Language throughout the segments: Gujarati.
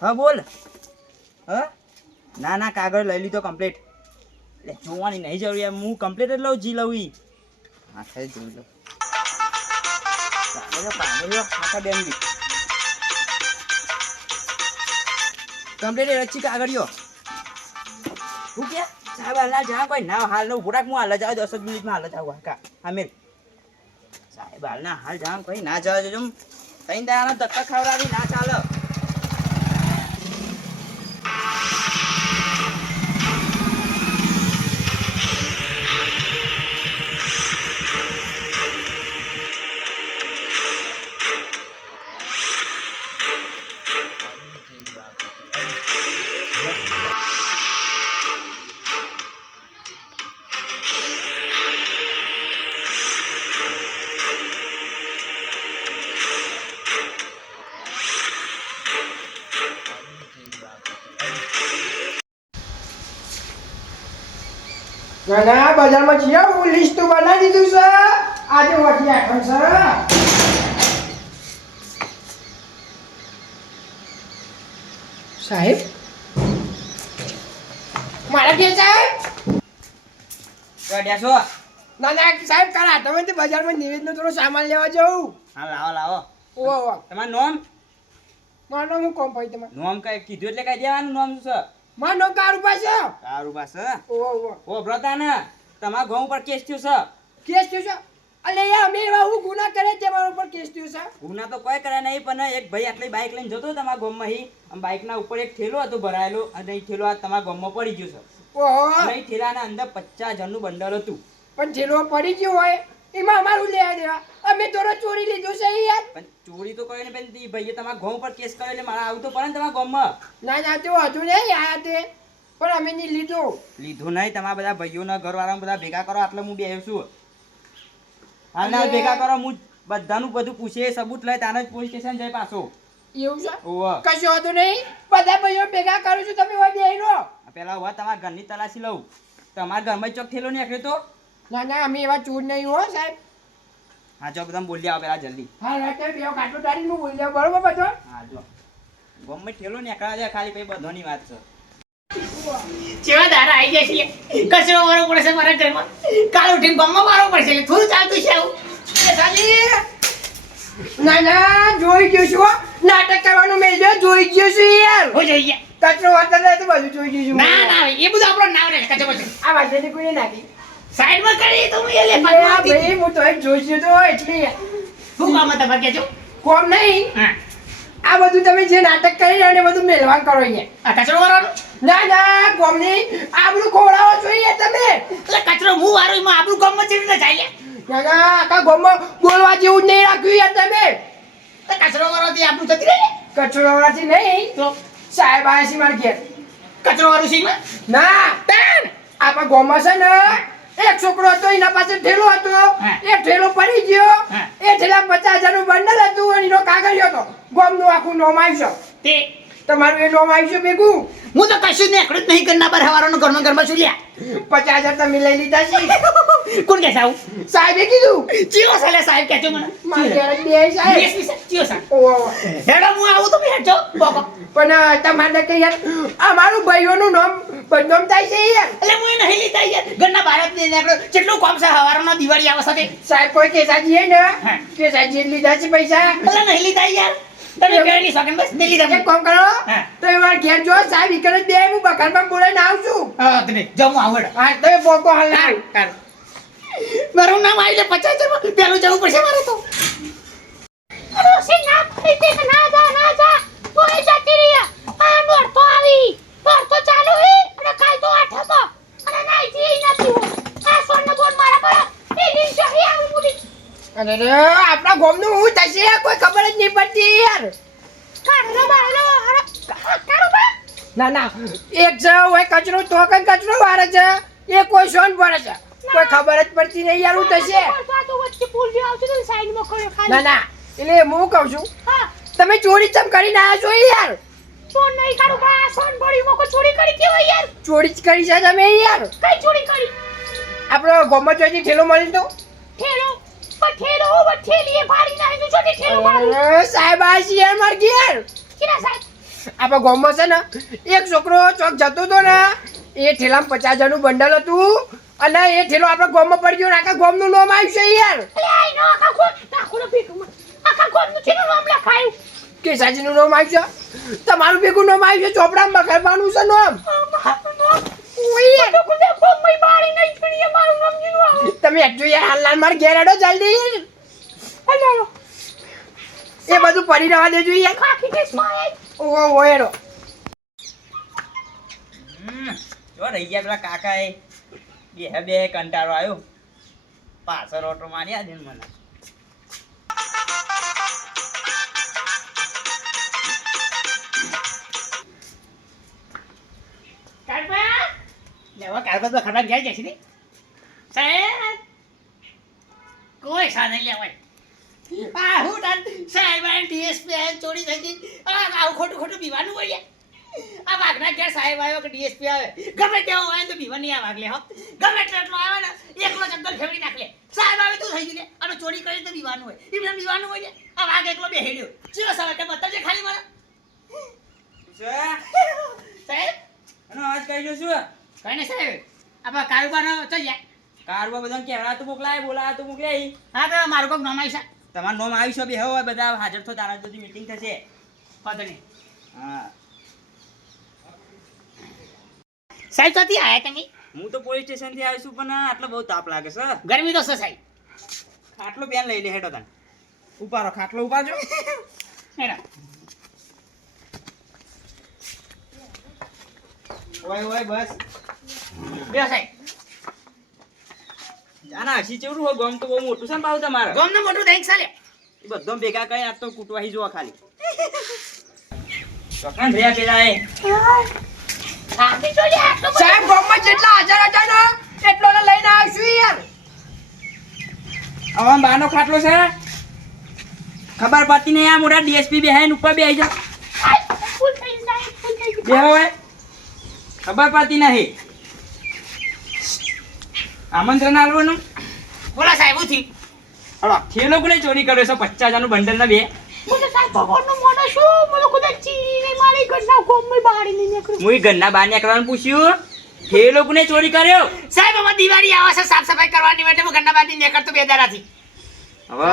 હા બોલ. હા ના ના કાગળ લઈ લીધો કમ્પ્લીટ. એટલે જોવાની નહીં જરૂર યાર, હું કમ્પ્લીટ જ લઉં જી લઉં ઈ. હા થઈ જોઈ લો. આખા 2 મિનિટ કમ્પ્લીટ રચી કાગળિયો. હું કે સાહેબ હાલ જા કોઈ ના હાલ નો ભોરાક હું હાલ જાવ 10 મિનિટમાં હાલ જાવ કાકા આમેર સાહેબ હાલ ના હાલ જા કોઈ ના જાવ જો તઈ દાનો ધક્કા ખવડાવી ના ચાલે. ઘણા બજારમાં છીએ હું લિસ્ટ તો બનાવી દીધું છે આજે વટી આઠમ છે સાહેબ મારા કે સાહેબ બેસો. ના ના સાહેબ કાલ આઠમે તે બજારમાં નિવેદનો થોડો સામાન લેવા જાઉં. હા લાવો લાવો. ઓહો તમારું નામ? મારું નામ હું કોમ ભાઈ તમારે નામ કઈ કીધું એટલે કઈ દેવાનું નામ શું છે? મારું નામ કારું પાસે તારું પાસે ઓહો ઓહો ઓ બ્રતાને તમારા ઘઉં પર કેસ થયો છે. કેસ થયો છે અલે યાર અમે એવા હું ગુના કરે તે મારા ઉપર કેસ થયો છે. ગુના તો કોઈ કરે નહીં પણ એક ભાઈ આટલી બાઇક લઈને જતો તમારા ગામમાં હી અને બાઇકના ઉપર એક થેલો હતો ભરાયેલો અને એ થેલો આ તમારા ગામમાં પડી ગયો છે. ઓહો અને એ થેલાના અંદર 50 જણનું બંડલ હતું. પણ થેલો પડી ગયો હોય એમાં અમારું લેવા દેવા અમે થોડો ચોરી લીધું છે યાર. પણ ચોરી તો કોઈ નહીં પણ ભાઈએ તમારા ઘઉં પર કેસ કર્યો એટલે મારા આવું તો પડે ને તમારા ગામમાં. ના ના તે હતું નહીં આયા તે પણ અમે નહીં લીધું. લીધું નહીં તમારા બધા ભાઈઓના ઘરવાળાને બધા ભેગા કરો એટલે હું બેહું છું. હાલના ભેગા કરો હું બધાનું બધું પૂછે સબૂત લઈ તાને જ પોલીસ સ્ટેશન જાય પાછો. એવું છે ઓહો કશું હતું નહીં બધા ભાઈઓ ભેગા કરું છું તમે હોય બેહી રહો. પેલા હવે તમારા ઘરની તલાશી લઉં. તમારા ઘરમાં ચોક થેલો નીકળ્યો તો? ના ના અમે એવા ચોર નહીં હો સાહેબ. હા જો બધા બોલી આવો પેલા જલ્દી. હા રાતે બે કાટો તારી હું બોલી જાઉં બરોબર બધો. હા જો ગમે થેલો નીકળ્યા છે ખાલી કઈ બધોની વાત છે. જેવા દાડા આવી જાય છે કચરો વાળો પડશે મારા ઘરમાં કાલ ઉઠીને ગમમાં મારવો પડશે એટલે થોડું ચાલતું છે આવું એ સાજી ના ના જોઈ ગયું છું હો. નાટક કરવાનું મેં જોઈ ગયું છું યાર. હો જોઈએ કચરો વાતર તો બધું જોઈ ગયું છું. ના ના એ બધું આપણો નામ રહે કચરો કચરો આ વાજેની કોઈ નાખી સાઈડમાં કરી તો હું એ લે ભાઈ હું તો એક જોઈ ગયું તો એટલે શું કામ હતા બાકી કેજો કોમ નહીં હા આ બધું તમે જે નાટક કરી રહ્યા ને બધું મેલવાન કરો અહીંયા. આ કચરો વાળવાનો ના ના કોમની આબરૂ ખોડાવો જોઈએ તમે. એટલે કચરો હું વાળો એમાં આપણું ગામમાં જેવી રીતે જાય ના ના આખા ગામમાં બોલવા જેવું જ નહીં રાખ્યું યાર તમે. તો કચરો વાળોથી આપણું જતી રહે કચરોવાળાથી નહીં તો સાહેબ આયા છે મારા ઘેર. કચરો વાળું છે ના આપણા ગામમાં છે ને એક છોકરો હતો એના પાસે ઠેલો હતો એ ઠેલો પડી ગયો એ ઠેલા 50,000 નું બંડલ હતું અને એનો કાગળિયો હતો ગામનું આખું નોમ આવ્યો તે તમારું એ નોમ આવ્યું ભેગું હું તો કશું નીકળું જ નહીં કરના પર હવારોનો ઘરમાં શું લ્યા 50,000 તમે લઈ લીધા છે. કોણ કે સાહેબ સાહેબે કીધું ચિયો સાલે સાહેબ કેજો મને મારે ઘેર જ બે સાહેબ. ચિયો સાહેબ ઓહો. હેડો હું આવું તો હેડજો બોકો પણ તમારે કે યાર અમારું ભાઈઓનું નામ બદનામ થાય છે યાર. એટલે હું એ નહીં લીધા યાર ઘરના ભારત ને આપણે કેટલું કામ છે હવારનો દિવાળી આવે સાથે સાહેબ કોઈ કેસાજી હે ને હા. કેસાજી લીધા છે પૈસા. એટલે નહીં લીધા યાર તમે કેની સોગન બસ નહીં લીધા એક કામ કરો હા. તો એવાર ઘેર જો સાહેબ ઈકર જ બે હું બખારમાં બોલાઈને આવું છું. હા તને જાઉં આવડ હા તમે બોકો હાલ ના મારું નામ આવી લે 50,000 માં પેલું જવું પડશે મારે તો અરે સિંગા પૈતે ના જા કોઈ જતી રહ્યા આ નોર તો આવી નોર તો ચાલુ હે અને કાલ તો આઠમો અને નાઈ જી નથી આ સોન બોન મારા પર એ દિન શહી આવી મુડી અને રે આપણા ગામનું હું થશે કોઈ ખબર જ નહીં પડતી યાર. કાઢો બાયલો અરે કાઢો બા ના ના એક જણ હોય કચરો તો કઈ કચરો વારે છે એ કોઈ સોન પડે છે કોઈ ખબર જ પડતી નહીં યાર હું થશે. તો વચ્ચે પુલ જે આવશે ને સાઈડમાં ખડે ખાલી ના ના એટલે હું કહું છું હા તમે ચોરી ચમ કરીને આવ્યા છો યાર. સોન નહીં કાઢો બા સોન બોડી મોકો ચોરી કરી કેવો યાર ચોરી જ કરી છે તમે યાર. કઈ ચોરી કરી આપણો ગામમાં ચોરી ઠેલો મળી તો ઠેલો પઠેલો વઠેલીએ ભારી ના હેજો છોટી ઠેલો મારું અરે સાહેબ આ છે યાર માર ઘેર. કિના સાહેબ આપણા ગામમાં છે ને એક છોકરો ચોક જતો હતો ને એ ઠેલામાં 50,000 નું બંડલ હતું અને એ ઠેલો આપણા ગામમાં પડી ગયો ને આખા ગામનું નામ આવ્યું છે યાર અલે આઈ નો આખા ગોમનું છે નામ લખાયું કેસાજીનું નામ આવ્યું છે તમારું ભેગું નામ આવ્યું છે ચોપડામાં બખાડવાનું છે નામ ઓય તો કુદે ગોમઈ બાળી નહીં છોડીએ મારું નામ જીનું તમે એકજો યાર હાલ માર ઘેર હેડો જલ્દી હલો એ બધું પડી રહેવા દેજો યાર ખાકી કે સ્માય ઓ હેડો જો રહી ગયા પેલા કાકા એ બે કંટાળો આવ્યો પાછળ ઓટો માર્યા દે મને કારબા લેવા કારબા તો ખડા જાય છે ને સાહેબ કોઈ સા નહીં લેવાય હું તાન સાહેબ આ ડીએસપી આ ચોરી થઈ ગઈ આ ખોટું બીવાનું હોય આ વાઘના ઘેર સાહેબ આવ્યો કે ડીએસપી આવે ગમે તેવો હોય તો બીવાની આ વાઘ લે હો ગમે તેટલો આવે ને એકલો ચક્કર ફેવડી નાખ લે સાહેબ આવે તું થઈ ગયું લે અને ચોરી કરી તો બીવાનું હોય એમને બીવાનું હોય ને આ વાઘ એકલો બે હેડ્યો ચિયો સાહેબ કે બતાવજે ખાલી મને સાહેબ એનો અવાજ કરી દો છું કઈ ને સાહેબ આપણા કારોબાર ચલ જા કારવા બધા કેવડા તો મોકલાય બોલાય તો મોકલાય હા તો મારું કોક નામ આવી છે તમારું નામ આવી છે બે હવે બધા હાજર થો તારા સુધી મીટિંગ થશે વાંધો નહીં હા સાહેબ ચોથી આયા તમે હું તો પોલીસ સ્ટેશન થી આવીશું પણ આટલો બહુ તાપ લાગે છે ગરમી તો છે સાહેબ ખાટલો બેન લઈ લે હેડો તને ઉપાડો ખાટલો ઉપાડજો મેડમ ઓય બસ બે સાહેબ આના હસી ચેવડું હોય ગમ તો બહુ મોટું છે ને પાછું તમારે ગમનું મોટું દહીં ચાલે એ બધો ભેગા કરી આ તો કૂટવાહી જોવા ખાલી ચોકન રહ્યા પેલા એ આપી જો લે આટલો બધો. સાહેબ ગામમાં જેટલા હાજર હતા ને એટલો ને લઈને આવશું યાર આવા બાનો ખાટલો છે ખબર પડતી નહીં આ મોટા ડીએસપી બેહાઈને ઉપર બેહી જા ફૂલ થઈ ગયું સાહેબ ફૂલ થઈ ગયું બે હોય ખબર પડતી નહીં આમંત્રણ આલવાનું બોલા સાહેબ ઉથી હળો થેલો કોને ચોરી કર્યો છે 50,000 નું બંડલ ના બે બોલે સાહેબ ભગવાનનો મોનો શું બોલો કુદે ચીરી મારી ઘરના ગોમમાં બાળી નહીં નીકળું મુઈ ઘરના બહાર નીકળવાનું પૂછ્યું થેલો કોને ચોરી કર્યો સાહેબ અમાર દિવાળી આવે છે સાફ સફાઈ કરવાની માટે હું ઘરના બાજી નીકળતો બે દાડાથી હવે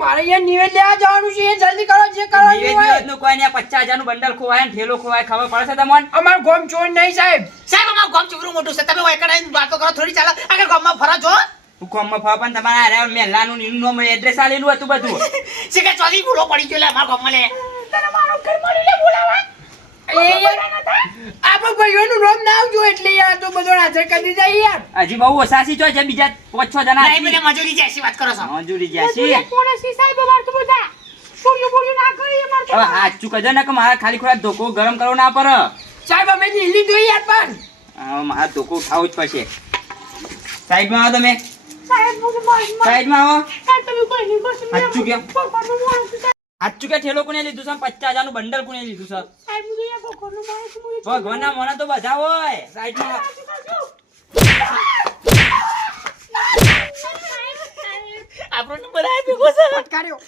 મારે યાર નિવેદ લેવા જવાનું છે એ જલ્દી કરો જે કરવાનું હોય નિવેદનું કોઈ ને 50,000 નું બંડલ ખોવાય ને થેલો ખોવાય ખબર પડે છે તમને અમાર ગામ ચોર નહીં સાહેબ સાહેબ અમારું ગામ ચૂરું મોટું છે તમે એકડા વાતો કરો થોડી ચાલો આગળ ગામમાં ફરો છો હુકમમાં ફાપન તમારા અરે મેલાનું નીનું નામ એડ્રેસ આલેલું હતું બધું શીખે ચોથી ભૂલો પડી ગયો લે અમારા ગામમાં લે તને મારો ઘર મળી લે બોલાવા આપણા ભાઈઓનું નામ ના આવજો એટલે યાર તો બધો હાજર કરી દીધા યાર હજી બહુ ઓછાસી ચોય છે બીજા 5-6 જણા નહીં મને મજૂરી જેસી વાત કરો છો મજૂરી જ્યાસી કોણે સી સાહેબ અમાર તો બધા બોલ્યું ના કરી અમાર હવે હાથ ચૂકજો ને કે મારા ખાલી ખોરા ધોકો ગરમ કરવો ના પડે સાહેબ અમે લીલી જોઈએ યાર પણ હવે મારા ધોકો ઉઠાવવું જ પડશે સાઈડમાં આવો તમે સાહેબ મુझे માર સાઈડમાં આવો તમે કોઈ નહીં બસ હાથ ચૂક્યા ભગવાનનો મોનો છે હાથ ચૂક્યા થેલો કોને લીધું છે 50,000 નું બંડલ કોને લીધું છે સાહેબ મુझे યા ભગવાનનો મોનો છે મુझे ભગવાનના મોણા તો બધા હોય સાઈડમાં આપણો નંબર આ ભેગો છે ફટકાર્યો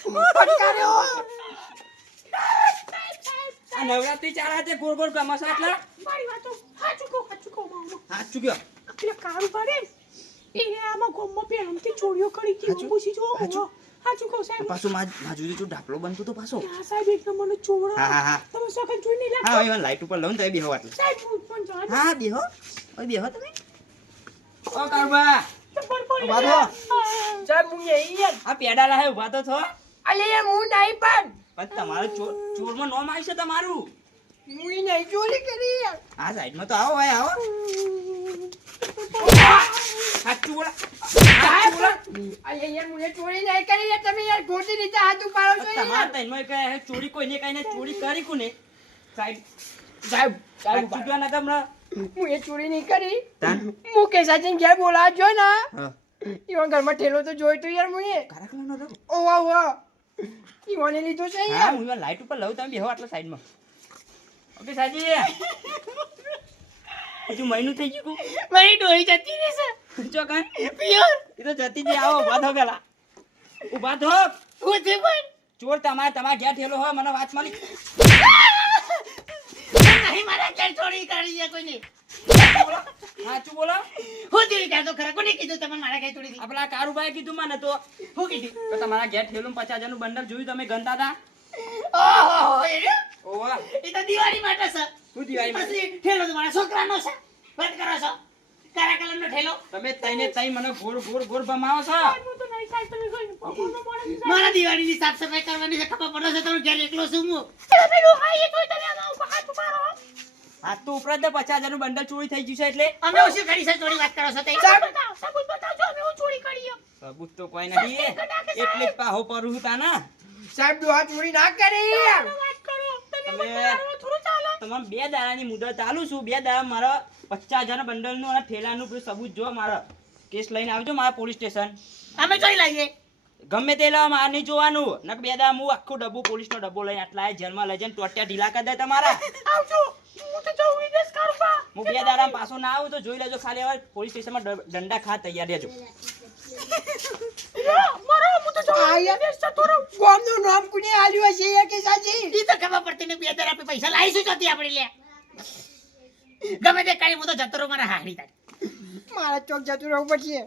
આ નવરાત્રી ચાલે છે ગોળ ગોળ ગમાશો એટલે મારી વાતો હાચુકો મામો હાથ ચૂક્યો પેલા કામ પાડે એ આમાં ગોમમાં પેલમથી ચોરીઓ કરી હતી હું પૂછી જો હાચુકો સાહેબ પાછો માજુરી તો ઢાપલો બનતો તો પાછો આ સાહેબ એક નંબરનો ચોરા હા. તમે સખત જોઈ નહીં હા લાગતો હવે લાઈટ ઉપર લઉં તો બેહો આટલે સાહેબ હું પણ જાણ હા બેહો ઓય બેહો તમે ઓ કારબા પણ બાધો. સાહેબ હું અહીં યાર આ પેડા લાહે ઉભા તો થો અલે યાર હું નહીં પણ તમારો ચોરમાં નોમ આવી છે તમારું હું નહીં ચોરી કરી યાર આ સાઈડમાં તો આવો ભાઈ આવો સાચું બોલા સાહેબ અલે યાર હું ચોરી નહીં કરી યાર તમે યાર ખોટી રીતે હાથ ઉપાડો છો તમારે યાર તઈમાં કહે ચોરી કોઈને કઈને ચોરી કરી કોને સાહેબ સાહેબ સાહેબ ચૂક્યા ના તમને હું એ ચોરી નહીં કરી તાન હું કેસાજીને ઘેર બોલાવા જો ને હા ઈવન ઘરમાં ઠેલો તો જોઈ તો યાર મુએ કારકલો નતો ઓ વાહ ઈવને લીધો છે હા યાર હું લાઈટ ઉપર લઉં તમે બેહો આટલા સાઈડમાં ઓકે સાજી હજુ મહિનું થઈ ગયું મારી ડોહી જતી રહેશે જો કાં પિયર એ તો જતી જ આવો ઉભા થો પેલા ઉભા થો હું તે પણ ચોર તમારા ઘેર ઠેલો હોય મને વાત મળી નહીં મારા ઘેર ચોરી કરી છે કોઈને. સાચું બોલો. હું ચોરી કરતો ખરા? કોને કીધું તમે મારા ઘેર ચોરી થઈ? આપણા કારુભાઈએ કીધું મને તો હું કીધું? કે તમારા ઘેર ઠેલું 50,000 નું બંડલ જોયું તમે ગણતા હતા. ઓહો, એ રહ્યો? ઓવા એ તો દિવાળી માટે છે. શું દિવાળી માટે? પછી ઠેલો તો મારા છોકરાનો છે. વાત કરો છો? કાળા કલરનો ઠેલો. તમે તઈને તઈ મને ગોળ ભમાવો છો. મારા દિવાળીની સાફ સફાઈ કરવાની છે. ખબર પડે છે તમે ઘેર એકલો છું હું. હાથ તો ઉપરાંત 50,000 નું બંડલ ચોરી થઈ ગયું છે એટલે અમે શું કરી છે ચોરી વાત કરો છો તે? સબૂત તો કોઈ નથી એટલે જ પાહો પરું તા ના. સાહેબ દુહા ચોરી ના કરી. તમારે 2 દાડાની મુદત ચાલુ છું. 2 દાડા મારા 50,000 ના બંડલ નું અને ઠેલાનું પેલું સબૂત જો મારા કેસ લઈને આવજો મારા પોલીસ સ્ટેશન. અમે જોઈ લઈએ. ગમે તે લાવ માર નહીં જોવાનું. નક 2 દાડા હું આખો ડબ્બો પોલીસનો ડબ્બો લઈને આટલા જેલમાં લઈ જઈને ટોટિયા ઢીલા કરી દે તમારા. હું 2 દાડા પાછો ના આવું તો જોઈ લેજો. ખાલી હવે પોલીસ સ્ટેશનમાં દંડા ખા તૈયાર રહેજો. ગોમનું નામ કોને આલ્યું હશે એ કે સાચી? ઈ તો ખબર પડતી ને 2 દર આપી પૈસા લાવીશું ચોથી આપણે લે. ગમે તે કરી હું તો જતો રહું મારા હારી તારી. મારા ચોક જતું રહેવું પડશે.